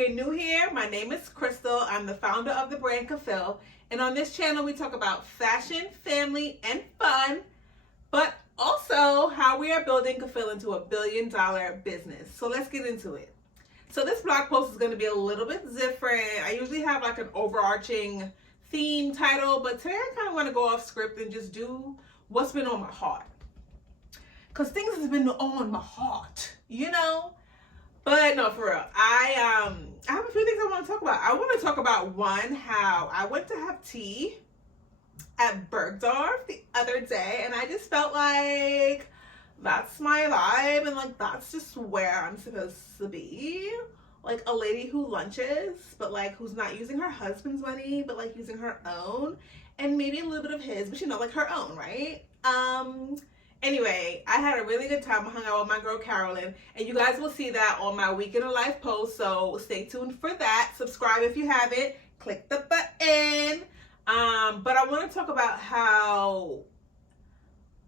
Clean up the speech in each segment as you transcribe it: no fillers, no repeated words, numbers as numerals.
you're new here, my name is Crystal. I'm the founder of the brand KAPHILL. And on this channel, we talk about fashion, family, and fun, but also how we are building KAPHILL into $1 billion business. So let's get into it. So this blog post is going to be a little bit different. I usually have like an overarching theme title, but today I kind of want to go off script and just do what's been on my heart. Because things has been on my heart, you know? But no, for real, I have a few things I want to talk about. I want to talk about one, how I went to have tea at Bergdorf the other day, and I just felt like that's my vibe, and like that's just where I'm supposed to be. Like a lady who lunches, but like who's not using her husband's money, but like using her own, and maybe a little bit of his, but you know, like her own, right? Anyway, I had a really good time. I hung out with my girl Carolyn, and you guys will see that on my Week in a Life post, so stay tuned for that. Subscribe if you haven't. Click the button. But I want to talk about how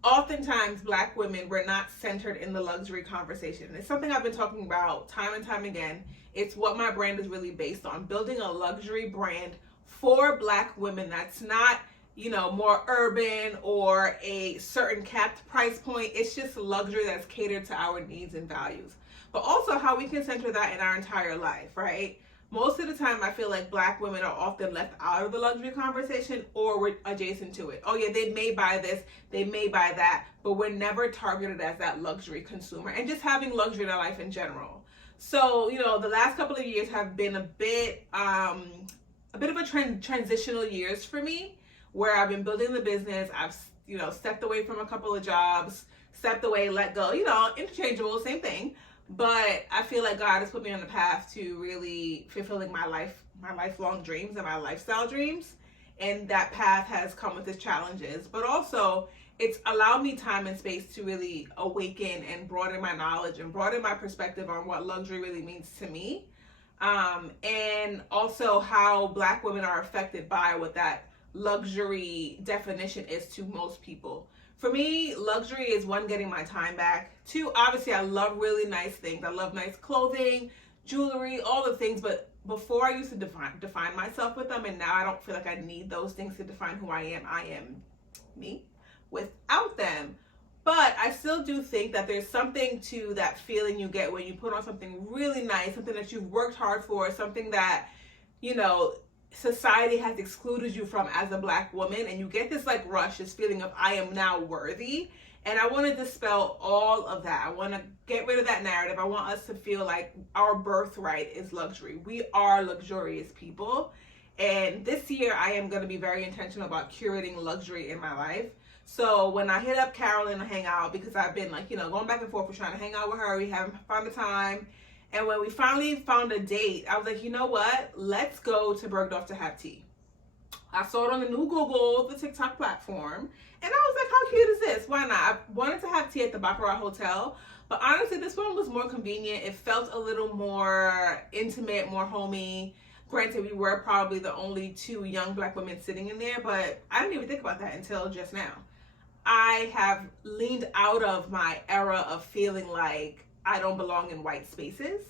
oftentimes Black women were not centered in the luxury conversation. It's something I've been talking about time and time again. It's what my brand is really based on, building a luxury brand for Black women that's not, you know, more urban or a certain capped price point. It's just luxury that's catered to our needs and values. But also how we can center that in our entire life, right? Most of the time, I feel like Black women are often left out of the luxury conversation, or we're adjacent to it. Oh yeah, they may buy this, they may buy that, but we're never targeted as that luxury consumer and just having luxury in our life in general. So, you know, the last couple of years have been a bit of a transitional years for me, where I've been building the business. I've, you know, stepped away from a couple of jobs, stepped away, let go, you know, interchangeable, same thing. But I feel like God has put me on the path to really fulfilling my lifelong dreams and my lifestyle dreams. And that path has come with its challenges, but also it's allowed me time and space to really awaken and broaden my knowledge and broaden my perspective on what luxury really means to me. And also how Black women are affected by what that luxury definition is to most people. For me, luxury is one, getting my time back. Two, obviously I love really nice things. I love nice clothing, jewelry, all the things, but before I used to define myself with them, and now I don't feel like I need those things to define who I am. I am me without them. But I still do think that there's something to that feeling you get when you put on something really nice, something that you've worked hard for, something that, you know, society has excluded you from as a Black woman, and you get this like rush, this feeling of I am now worthy. And I want to dispel all of that. I want to get rid of that narrative. I want us to feel like our birthright is luxury. We are luxurious people. And this year I am going to be very intentional about curating luxury in my life. So when I hit up Carolyn to hang out, because I've been like, you know, going back and forth, we're trying to hang out with her, we haven't found the time. And when we finally found a date, I was like, you know what? Let's go to Bergdorf to have tea. I saw it on the new Google, the TikTok platform, and I was like, how cute is this? Why not? I wanted to have tea at the Baccarat Hotel, but honestly, this one was more convenient. It felt a little more intimate, more homey. Granted, we were probably the only two young Black women sitting in there, but I didn't even think about that until just now. I have leaned out of my era of feeling like I don't belong in white spaces.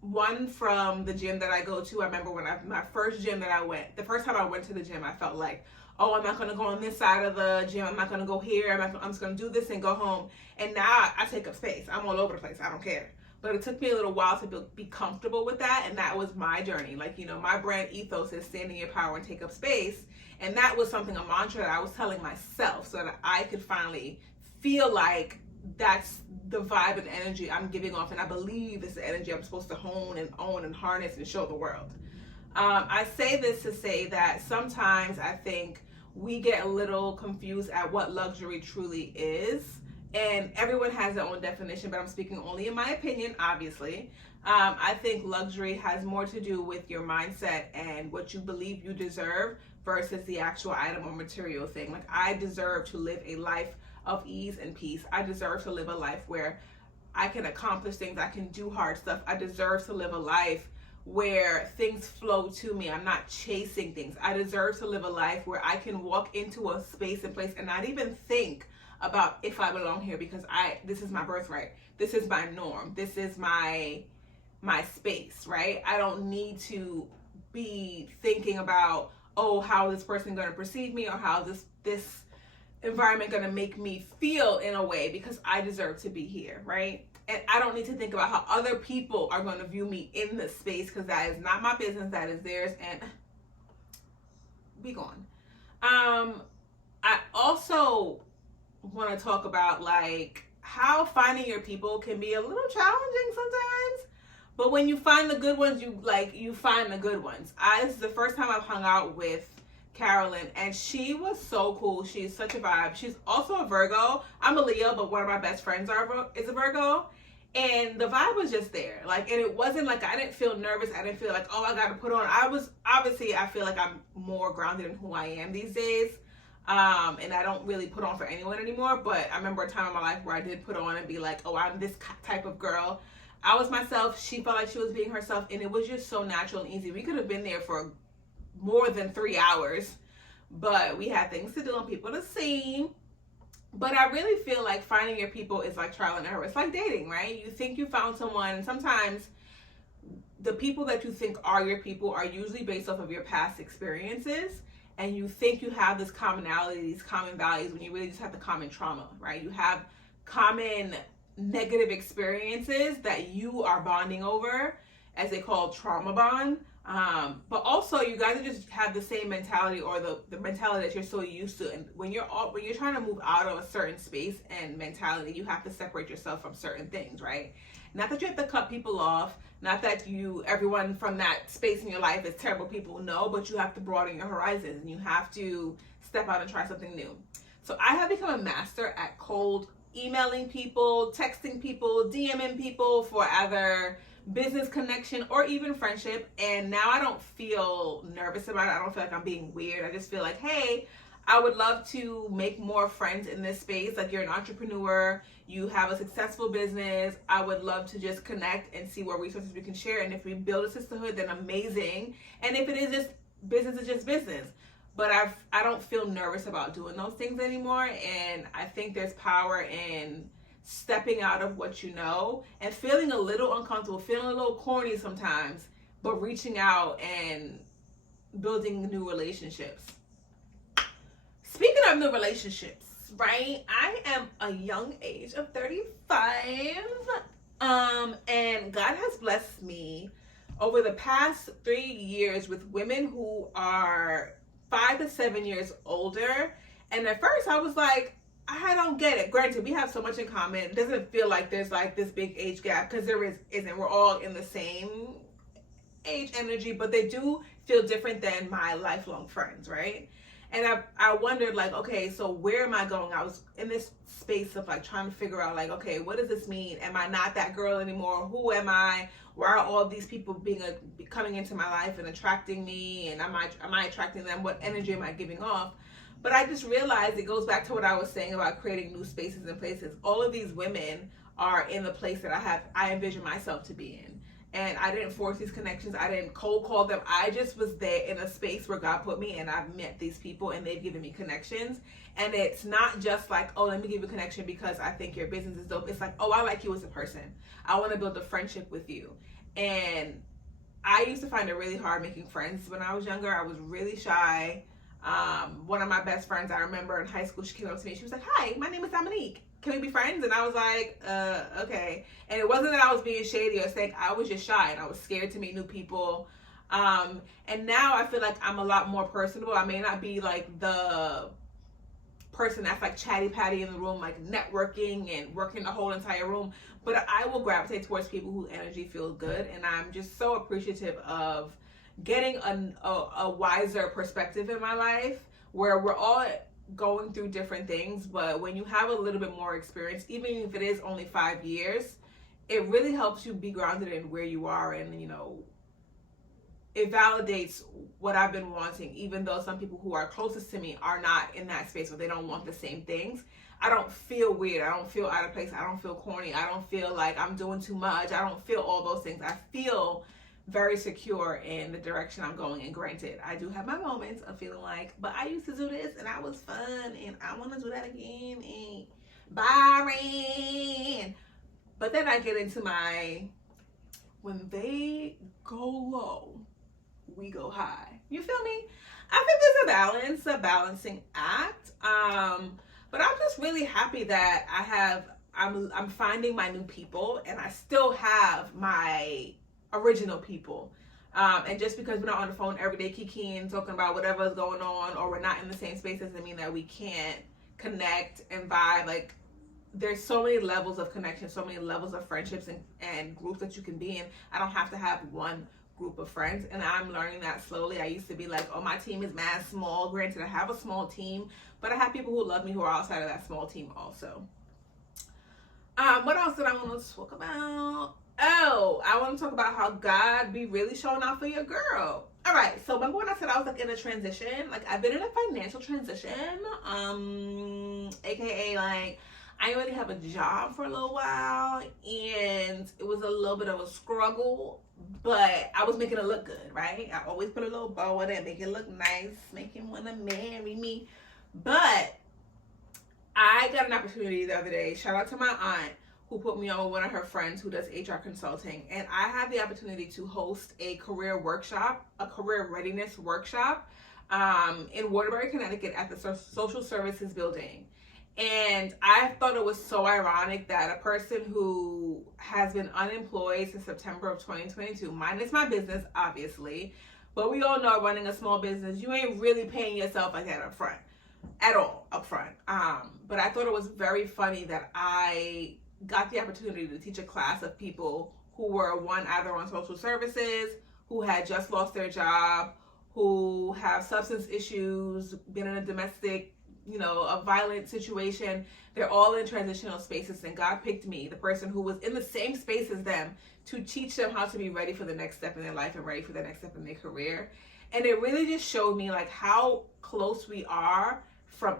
One, from the gym that I go to, I remember when my first gym that I went, the first time I went to the gym, I felt like, oh, I'm not going to go on this side of the gym. I'm not going to go here. I'm just going to do this and go home. And now I take up space. I'm all over the place. I don't care. But it took me a little while to be comfortable with that. And that was my journey. Like, you know, my brand ethos is stand in your power and take up space. And that was something, a mantra that I was telling myself so that I could finally feel like that's the vibe and energy I'm giving off, and I believe it's the energy I'm supposed to hone and own and harness and show the world. I say this to say that sometimes I think we get a little confused at what luxury truly is, and everyone has their own definition, but I'm speaking only in my opinion, obviously. I think luxury has more to do with your mindset and what you believe you deserve versus the actual item or material thing. Like, I deserve to live a life of ease and peace. I deserve to live a life where I can accomplish things. I can do hard stuff. I deserve to live a life where things flow to me. I'm not chasing things. I deserve to live a life where I can walk into a space and place and not even think about if I belong here, because this is my birthright. This is my norm. This is my my space, right? I don't need to be thinking about, oh, how this person going to perceive me, or how this environment going to make me feel in a way, because I deserve to be here, right? And I don't need to think about how other people are going to view me in this space, because that is not my business, that is theirs, and be gone. I also want to talk about like how finding your people can be a little challenging sometimes. But when you find the good ones, you find the good ones. This is the first time I've hung out with Carolyn, and she was so cool. She's such a vibe. She's also a Virgo. I'm a Leo, but one of my best friends is a Virgo. And the vibe was just there. Like, and it wasn't like I didn't feel nervous. I didn't feel like, oh, I got to put on. I feel like I'm more grounded in who I am these days. And I don't really put on for anyone anymore. But I remember a time in my life where I did put on and be like, oh, I'm this type of girl. I was myself. She felt like she was being herself. And it was just so natural and easy. We could have been there for more than 3 hours. But we had things to do and people to see. But I really feel like finding your people is like trial and error. It's like dating, right? You think you found someone, and sometimes the people that you think are your people are usually based off of your past experiences. And you think you have this commonality, these common values, when you really just have the common trauma, right? You have common negative experiences that you are bonding over, as they call trauma bond. But also you guys just have the same mentality, or the mentality that you're so used to. And when you're trying to move out of a certain space and mentality, you have to separate yourself from certain things, right? Not that you have to cut people off, not that everyone from that space in your life is terrible people, no, but you have to broaden your horizons, and you have to step out and try something new. So I have become a master at cold emailing people, texting people, DMing people for either business connection or even friendship. And now I don't feel nervous about it. I don't feel like I'm being weird. I just feel like, hey, I would love to make more friends in this space. Like, you're an entrepreneur, you have a successful business. I would love to just connect and see what resources we can share. And if we build a sisterhood, then amazing. And if it is just business, it's just business. But I don't feel nervous about doing those things anymore. And I think there's power in stepping out of what you know and feeling a little uncomfortable, feeling a little corny sometimes, but reaching out and building new relationships. Speaking of new relationships, right? I am a young age of 35. And God has blessed me over the past 3 years with women who are 5 to 7 years older. And at first I was like, I don't get it. Granted, we have so much in common. It doesn't feel like there's like this big age gap, because there isn't. We're all in the same age energy, but they do feel different than my lifelong friends, right? And I wondered, like, okay, so where am I going? I was in this space of like trying to figure out, like, okay, what does this mean? Am I not that girl anymore? Who am I? Why are all these people coming into my life and attracting me? And am I attracting them? What energy am I giving off? But I just realized it goes back to what I was saying about creating new spaces and places. All of these women are in the place that I envision myself to be in. And I didn't force these connections. I didn't cold call them. I just was there in a space where God put me, and I've met these people and they've given me connections. And it's not just like, oh, let me give you a connection because I think your business is dope. It's like, oh, I like you as a person. I want to build a friendship with you. And I used to find it really hard making friends when I was younger. I was really shy. One of my best friends, I remember in high school, she came up to me. She was like, hi, my name is Dominique. Can we be friends? And I was like, okay. And it wasn't that I was being shady or saying, I was just shy and I was scared to meet new people. And now I feel like I'm a lot more personable. I may not be like the person that's like chatty patty in the room, like networking and working the whole entire room, but I will gravitate towards people whose energy feels good. And I'm just so appreciative of getting a wiser perspective in my life, where we're all going through different things, but when you have a little bit more experience, even if it is only 5 years, it really helps you be grounded in where you are. And it validates what I've been wanting, even though some people who are closest to me are not in that space where they don't want the same things. I don't feel weird. I don't feel out of place. I don't feel corny. I don't feel like I'm doing too much. I don't feel all those things. I feel very secure in the direction I'm going. And granted, I do have my moments of feeling like, but I used to do this and I was fun and I want to do that again and boring. But then I get into my when they go low, we go high. You feel me? I think there's a balance, a balancing act. But I'm just really happy that I'm finding my new people, and I still have my original people. And just because we're not on the phone every day kikiing, talking about whatever's going on, or we're not in the same space, doesn't mean that we can't connect and vibe. Like, there's so many levels of connection, so many levels of friendships and groups that you can be in. I don't have to have one group of friends, and I'm learning that slowly. I used to be like, oh, my team is mad small. Granted, I have a small team, but I have people who love me who are outside of that small team also. What else did I want to talk about? Oh, I want to talk about how God be really showing out for your girl. All right, so remember when I said I was like in a transition? Like, I've been in a financial transition, aka like I didn't really have a job for a little while, and it was a little bit of a struggle, but I was making it look good, right? I always put a little bow on it, make it look nice, make him want to marry me. But I got an opportunity the other day. Shout out to my aunt who put me on with one of her friends who does HR consulting. And I had the opportunity to host a career workshop, a career readiness workshop in Waterbury, Connecticut at the Social Services Building. And I thought it was so ironic that a person who has been unemployed since September of 2022, minus my business, obviously, but we all know running a small business, you ain't really paying yourself like that up front, at all up front. But I thought it was very funny that I got the opportunity to teach a class of people who were either on social services, who had just lost their job, who have substance issues, been in a domestic, a violent situation. They're all in transitional spaces, and God picked me, the person who was in the same space as them, to teach them how to be ready for the next step in their life and ready for the next step in their career. And it really just showed me like how close we are from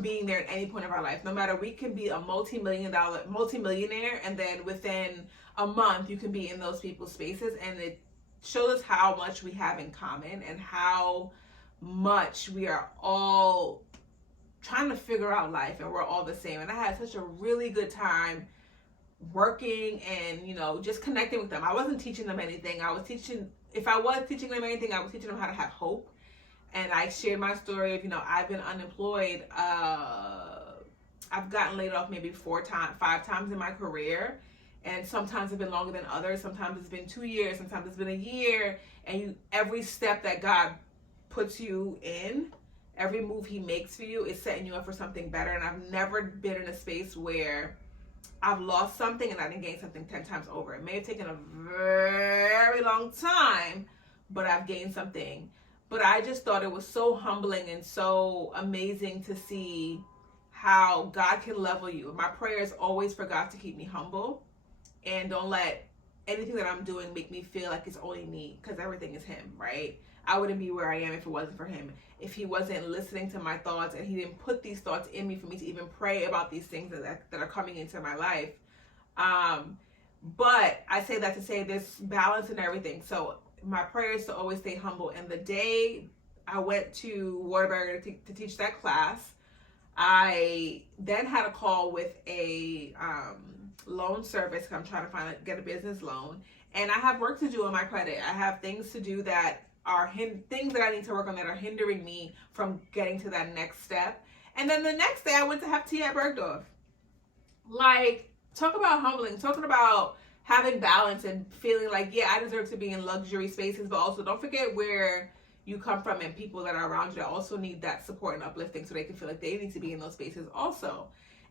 being there at any point of our life. No matter, we can be a multi-millionaire, and then within a month you can be in those people's spaces, and it shows us how much we have in common and how much we are all trying to figure out life, and we're all the same. And I had such a really good time working and just connecting with them. I wasn't teaching them anything. If I was teaching them anything, I was teaching them how to have hope. And I shared my story of, I've been unemployed. I've gotten laid off maybe 5 times in my career. And sometimes it's been longer than others. Sometimes it's been 2 years. Sometimes it's been a year. And every step that God puts you in, every move he makes for you is setting you up for something better. And I've never been in a space where I've lost something and I didn't gain something 10 times over. It may have taken a very long time, but I've gained something. But I just thought it was so humbling and so amazing to see how God can level you. My prayer is always for God to keep me humble, and don't let anything that I'm doing make me feel like it's only me, because everything is him, right? I wouldn't be where I am if it wasn't for him. If he wasn't listening to my thoughts, and he didn't put these thoughts in me for me to even pray about these things that are coming into my life. But I say that to say there's balance in everything. So my prayer is to always stay humble. And the day I went to Waterbury to teach that class, I then had a call with a loan service. I'm trying to get a business loan, and I have work to do on my credit. I have things to do that are things that I need to work on that are hindering me from getting to that next step. And then the next day I went to have tea at Bergdorf. Like, talk about humbling, talking about having balance and feeling like, yeah, I deserve to be in luxury spaces, but also don't forget where you come from and people that are around you that also need that support and uplifting, so they can feel like they need to be in those spaces also.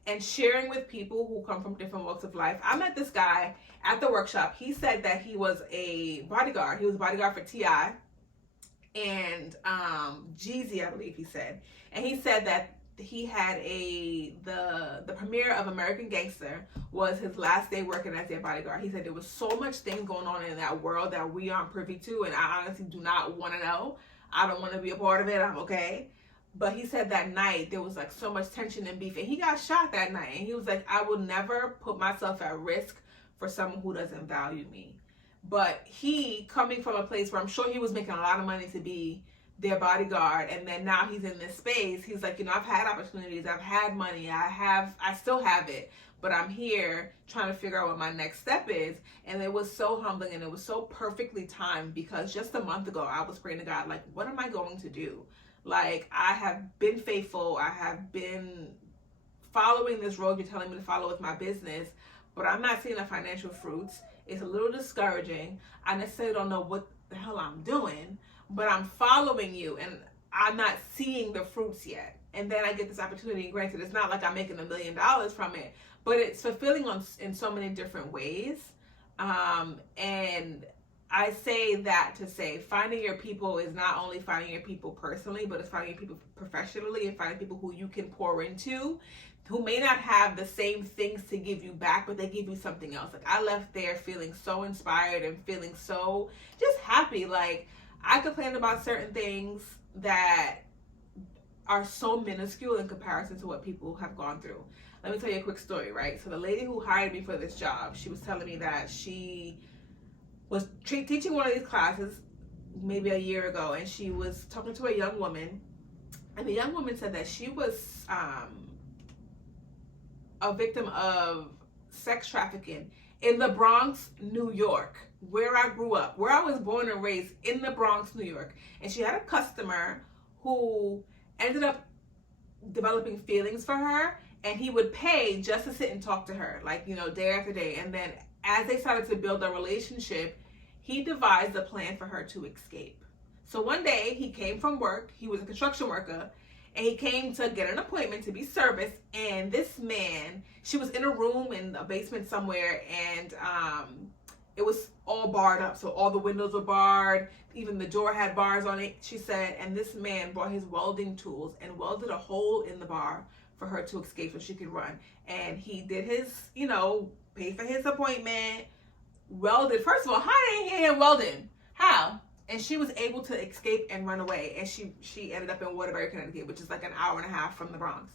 And sharing with people who come from different walks of life. I met this guy at the workshop. He said that he was a bodyguard. He was a bodyguard for T.I. and Jeezy, I believe he said. And he said that he had the premiere of American Gangster was his last day working as their bodyguard. He said there was so much things going on in that world that we aren't privy to, and I honestly do not want to know. I don't want to be a part of it. I'm okay. But he said that night there was like so much tension and beef, and he got shot that night. And he was like, I will never put myself at risk for someone who doesn't value me. But he, coming from a place where I'm sure he was making a lot of money to be their bodyguard, and then now he's in this space. He's like, I've had opportunities, I've had money, I still have it, but I'm here trying to figure out what my next step is. And it was so humbling, and it was so perfectly timed, because just a month ago I was praying to God, like, what am I going to do? Like, I have been faithful, I have been following this road you're telling me to follow with my business, but I'm not seeing the financial fruits. It's a little discouraging. I necessarily don't know what the hell I'm doing, but I'm following you and I'm not seeing the fruits yet. And then I get this opportunity. Granted, it's not like I'm making $1 million from it, but it's fulfilling in so many different ways. And I say that to say finding your people is not only finding your people personally, but it's finding your people professionally, and finding people who you can pour into, who may not have the same things to give you back, but they give you something else. Like, I left there feeling so inspired and feeling so just happy. Like, I complained about certain things that are so minuscule in comparison to what people have gone through. Let me tell you a quick story, right? So the lady who hired me for this job, she was telling me that she was teaching one of these classes maybe a year ago, and she was talking to a young woman, and the young woman said that she was a victim of sex trafficking in the Bronx, New York, where I grew up, where I was born and raised, in the Bronx, New York. And she had a customer who ended up developing feelings for her, and he would pay just to sit and talk to her, like, day after day. And then as they started to build a relationship, he devised a plan for her to escape. So one day he came from work, he was a construction worker, and he came to get an appointment to be serviced. And this man, she was in a room in a basement somewhere, and it was all barred up. So all the windows were barred, even the door had bars on it, she said. And this man brought his welding tools and welded a hole in the bar for her to escape so she could run. And he did his, paid for his appointment, welded. First of all, how did he him welding? How? And she was able to escape and run away. And she ended up in Waterbury, Connecticut, which is like an hour and a half from the Bronx.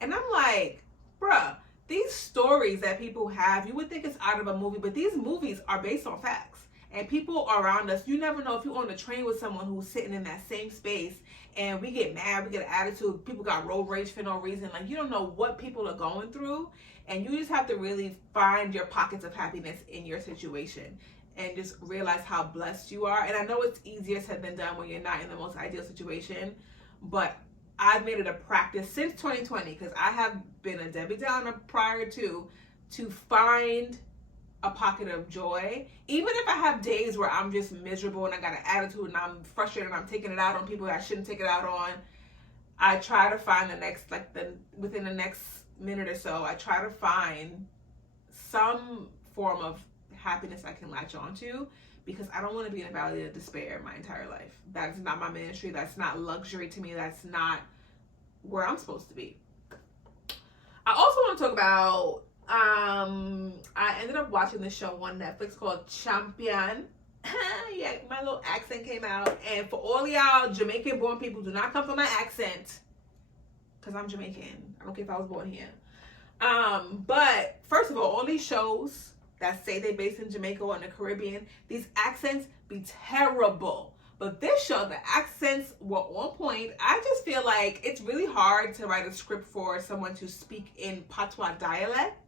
And I'm like, bruh, these stories that people have, you would think it's out of a movie, but these movies are based on facts. And people around us, you never know if you're on a train with someone who's sitting in that same space, and we get mad, we get an attitude, people got road rage for no reason. Like, you don't know what people are going through, and you just have to really find your pockets of happiness in your situation and just realize how blessed you are. And I know it's easier said than done when you're not in the most ideal situation, but I've made it a practice since 2020, because I have been a Debbie Downer prior to find a pocket of joy. Even if I have days where I'm just miserable and I got an attitude and I'm frustrated and I'm taking it out on people I shouldn't take it out on, I try to find within the next minute or so, I try to find some form of happiness I can latch onto, because I don't want to be in a valley of despair my entire life. That is not my ministry. That's not luxury to me. That's not where I'm supposed to be. I also want to talk about, I ended up watching this show on Netflix called Champion. Yeah, my little accent came out. And for all y'all Jamaican born people, do not come for my accent, because I'm Jamaican. I don't care if I was born here. But first of all these shows that say they based in Jamaica or in the Caribbean, these accents be terrible. But this show, the accents were on point. I just feel like it's really hard to write a script for someone to speak in patois dialect,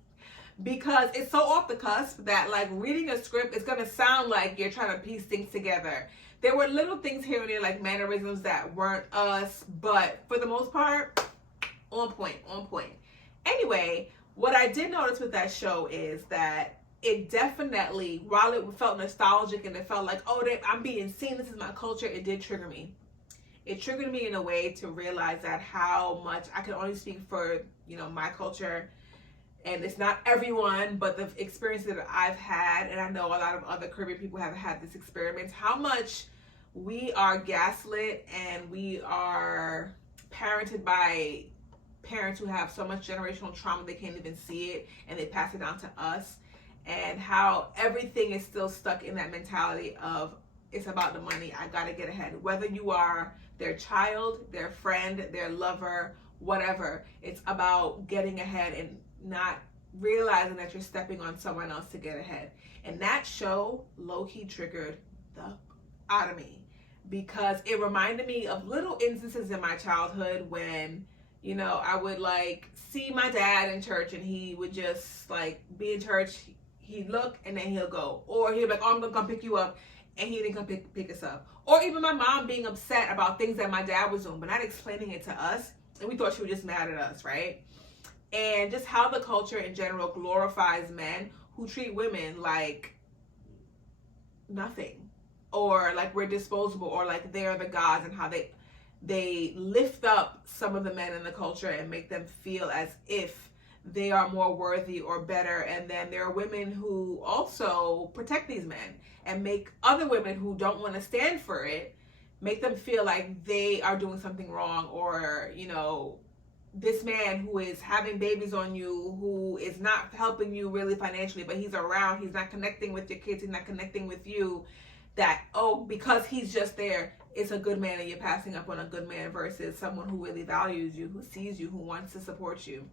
because it's so off the cusp that, like, reading a script is gonna sound like you're trying to piece things together. There were little things here and there, like mannerisms that weren't us, but for the most part, on point. Anyway, what I did notice with that show is that it definitely, while it felt nostalgic and it felt like, oh, I'm being seen, this is my culture, it did trigger me. It triggered me in a way to realize that how much, I can only speak for, my culture, and it's not everyone, but the experience that I've had, and I know a lot of other Caribbean people have had this experience, how much we are gaslit and we are parented by parents who have so much generational trauma they can't even see it, and they pass it down to us. And how everything is still stuck in that mentality of, it's about the money, I gotta get ahead. Whether you are their child, their friend, their lover, whatever, it's about getting ahead and not realizing that you're stepping on someone else to get ahead. And that show low-key triggered the out of me. because it reminded me of little instances in my childhood when, you know, I would like see my dad in church and he would just like be in church. He'd look and then he'll go. Or he'd be like, oh, I'm going to come pick you up. And he didn't come pick us up. Or even my mom being upset about things that my dad was doing, but not explaining it to us. And we thought she was just mad at us, right? And just how the culture in general glorifies men who treat women like nothing, or like we're disposable, or like they're the gods, and how they lift up some of the men in the culture and make them feel as if they are more worthy or better. And then there are women who also protect these men and make other women who don't want to stand for it, make them feel like they are doing something wrong, or, you know, this man who is having babies on you, who is not helping you really financially, but he's around, he's not connecting with your kids, he's not connecting with you, that, oh, because he's just there, it's a good man and you're passing up on a good man, versus someone who really values you, who sees you, who wants to support you.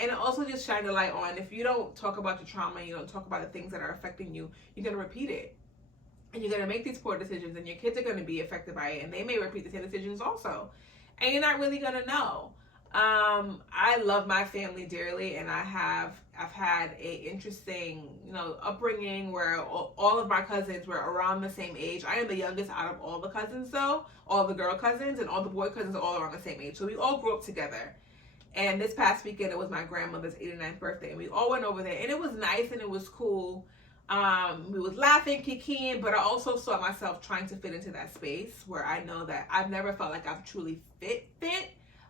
And it also just shined a light on, if you don't talk about your trauma, you don't talk about the things that are affecting you, you're going to repeat it. And you're going to make these poor decisions, and your kids are going to be affected by it, and they may repeat the same decisions also. And you're not really going to know. I love my family dearly, and I've had a interesting, you know, upbringing where all of my cousins were around the same age. I am the youngest out of all the cousins though, all the girl cousins, and all the boy cousins are all around the same age. So we all grew up together. And this past weekend, it was my grandmother's 89th birthday, and we all went over there, and it was nice and it was cool. We was laughing, kikiing, but I also saw myself trying to fit into that space where I know that I've never felt like I've truly fit.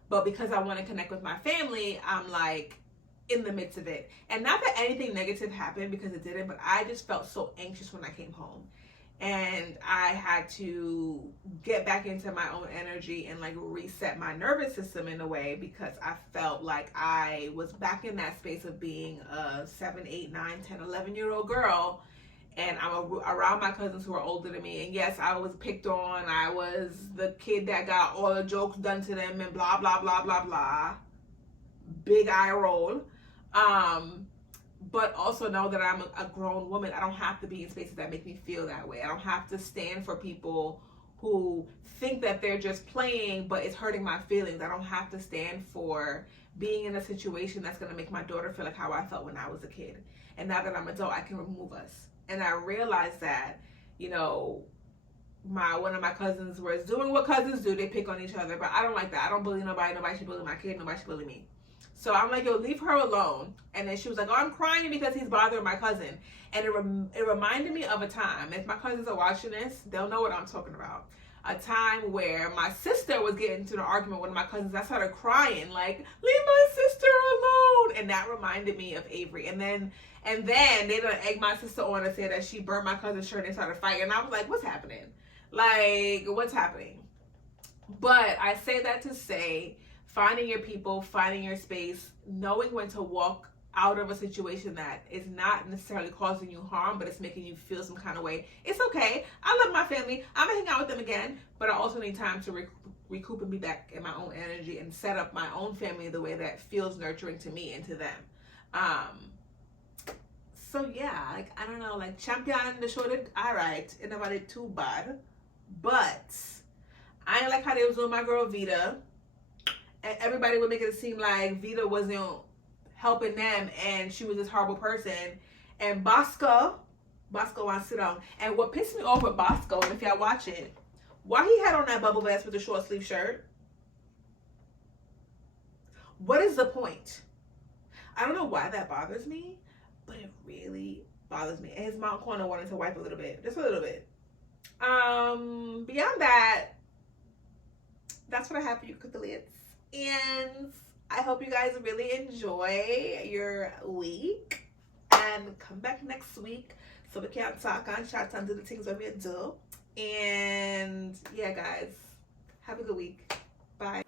But because I want to connect with my family, I'm like in the midst of it. And not that anything negative happened, because it didn't, but I just felt so anxious when I came home. And I had to get back into my own energy and like reset my nervous system in a way, because I felt like I was back in that space of being a 7, 8, 9, 10, 11-year-old girl. And I'm around my cousins who are older than me. And yes, I was picked on. I was the kid that got all the jokes done to them and blah, blah, blah, blah, blah. Big eye roll. But also know that I'm a grown woman. I don't have to be in spaces that make me feel that way. I don't have to stand for people who think that they're just playing, but it's hurting my feelings. I don't have to stand for being in a situation that's going to make my daughter feel like how I felt when I was a kid. And now that I'm an adult, I can remove us. And I realized that, you know, one of my cousins was doing what cousins do. They pick on each other, but I don't like that. I don't bully nobody. Nobody should bully my kid. Nobody should bully me. So I'm like, yo, leave her alone. And then she was like, oh, I'm crying because he's bothering my cousin. And it reminded me of a time, if my cousins are watching this, they'll know what I'm talking about. A time where my sister was getting into an argument with one of my cousins. I started crying, like, leave my sister alone. And that reminded me of Avery. And then they done egg my sister on and said that she burned my cousin's shirt and they started fighting. And I was like, what's happening? Like, what's happening? But I say that to say, finding your people, finding your space, knowing when to walk out of a situation that is not necessarily causing you harm, but it's making you feel some kind of way. It's okay. I love my family. I'm gonna hang out with them again, but I also need time to recoup and be back in my own energy and set up my own family the way that feels nurturing to me and to them. So yeah, like, I don't know, like, champion the show did all right, and nobody too bad, but I ain't like how they was doing my girl Vita. And everybody would make it seem like Vita wasn't helping them and she was this horrible person. And Bosco wants to sit down. And what pissed me off with Bosco, and if y'all watch it, why he had on that bubble vest with the short sleeve shirt? What is the point? I don't know why that bothers me, but it really bothers me. And his mouth corner wanted to wipe a little bit, just a little bit. Beyond that, that's what I have for you, Kaphilliates. And I hope you guys really enjoy your week and come back next week so we can talk and chat and do the things that we do. And yeah, guys, have a good week. Bye.